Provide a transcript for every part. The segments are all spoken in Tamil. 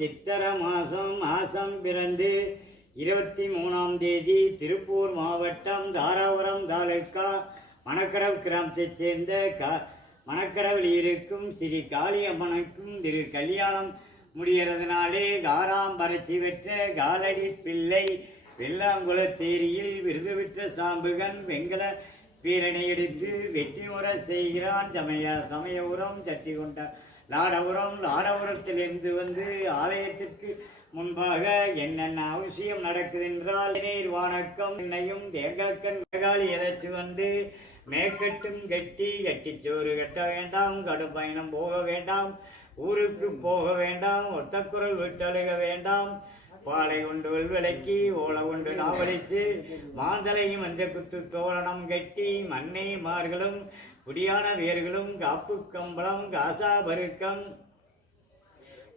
சித்திர மாசம் பிறந்து 23ஆம் தேதி திருப்பூர் மாவட்டம் தாராபுரம் தாலுக்கா மணக்கடவு கிராமத்தைச் சேர்ந்த மணக்கடவில் இருக்கும் ஸ்ரீ காளியம்மனுக்கும் திரு கல்யாணம் முடிகிறதுனாலே காராம் பரட்சி பெற்ற காலடி பிள்ளை வெள்ளாங்குளத்தேரியில் விருது பெற்ற சாம்புகன் வெங்கல வீரனை எடுத்து வெற்றிமுற செய்கிறான். சமய உரம் சட்டி கொண்ட லாடபுரத்திலிருந்து வந்து ஆலயத்திற்கு முன்பாக என்னென்ன அவசியம் நடக்குதென்றால் நீர் வணக்கம் என்னையும் தேங்காய்க்கன் மேகாளி இழைச்சு வந்து மேற்கட்டும் கட்டிச்சோறு கட்ட வேண்டாம், கடும் பயணம் போக வேண்டாம், ஊருக்கு போக வேண்டாம், ஒத்தக்குரல் விட்டழுக வேண்டாம், பாலை கொண்டு விளக்கி ஓலை கொண்டு நாவடித்து மாந்தலையும் அந்த குத்து தோரணம் கட்டி மண்ணை மார்களும் குடியான வேர்களும் காப்பு கம்பளம் காசா பருக்கம்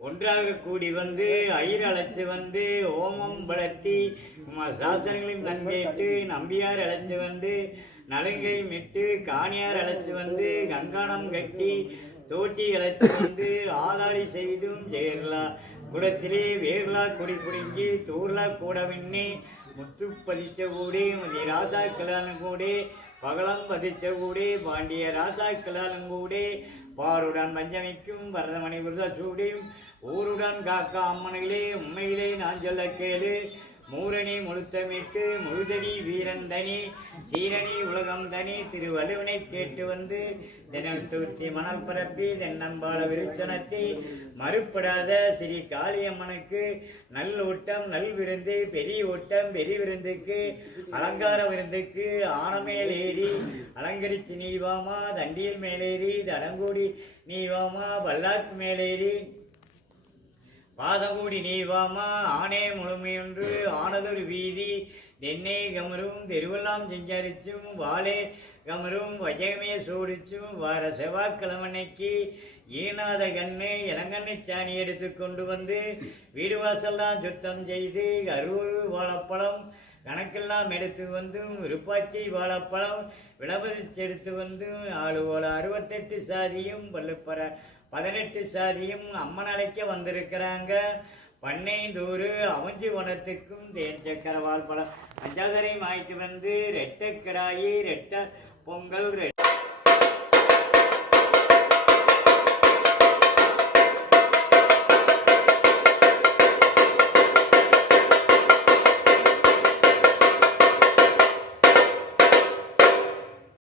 ஒன்றாக கூடி வந்து ஐயர் அழைச்சு வந்து ஓமம் வளர்த்தி சாசனங்களையும் தன்கேட்டு நம்பியார் அழைச்சு வந்து நலுங்கை மிட்டு காணியார் அழைச்சு வந்து கங்காணம் கட்டி தோட்டி அழைச்சு வந்து ஆதாடி செய்தும் ஜெயர்லா குடத்திலே வேர்லா குடி குடிஞ்சி தூர்லா கூடவின்னே முத்து பதிச்ச கூடே ராஜா கல்யாணங்கூடே பகலம் பதிச்ச கூடே பாண்டிய ராஜா கல்யாணங்கூடே பாருடன் பஞ்சமிக்கும் வரதமணி விருத சூடியும் ஊருடன் காக்கா அம்மனிலே உண்மையிலே நான் சொல்ல கேளு மூரணி முழுத்தமிட்டு முழுதடி வீரன் தனி சீரணி உலகம் தனி திருவள்ளுவனை கேட்டு வந்து தென்னல் தூர்த்தி மணல் பரப்பி தென்னம்பாள விருச்சனத்தை மறுப்படாத ஸ்ரீ காளியம்மனுக்கு நல் ஓட்டம் நல் விருந்து பெரிய ஓட்டம் பெரிய விருந்துக்கு அலங்கார விருந்துக்கு ஆனமேல் ஏறி அலங்கரித்து நீவாமா தண்டியில் மேலேறி தடங்கூடி நீவாமா பல்லாக்கு மேலேறி பாதகூடி நீவாமா ஆனே முழுமையொன்று ஆனதொரு வீதி தென்னை கமரும் தெருவெல்லாம் செஞ்சரிச்சும் வாழே கமரும் வஜகமே சூடிச்சும் வார செவ்வாய்க்கிழமனைக்கு ஈனாத கண்ணு இளங்கண்ணு சாணி எடுத்து கொண்டு வந்து வீடு வாசல்லாம் சுத்தம் செய்து அறுபது வாழைப்பழம் கணக்கெல்லாம் எடுத்து வந்தும் விருப்பாச்சி வாழைப்பழம் விளபதிச்சு எடுத்து வந்தும் 68 சாதியும் பல்லுப்பற 18 சாதியும் அம்மன் அழைக்க வந்திருக்கிறாங்க. பண்ணைந்தூர் அவஞ்சி வனத்துக்கும் தேன் சக்கர வாழ்பழம் பஞ்சாதரை வாங்கிட்டு வந்து ரெட்டை கிடாயி ரெட்டை பொங்கல்